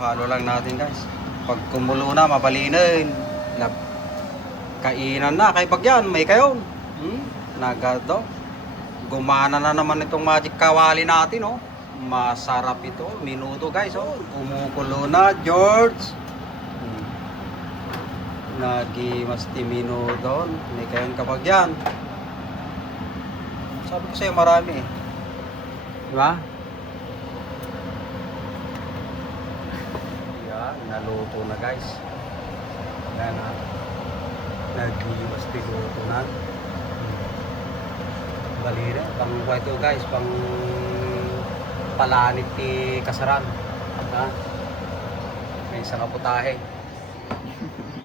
halo-halo lang natin guys. Pag kumulo na, mabalinin. Kainan na, kay pagyan, may kayon. Nagado. Gumana na naman itong magic kawali natin, oh. Masarap ito. Minuto guys, oh. Kumukulo na, George. Nagimasti minuto. May kayon kapag yan. Sabi ko sa'yo, marami eh. Diba? Yan, naluto na guys. Yan ha. Nagimasti luto na. Balira, pang ito guys, pang palanit ni kasaran. Ha? May isang kaputahe.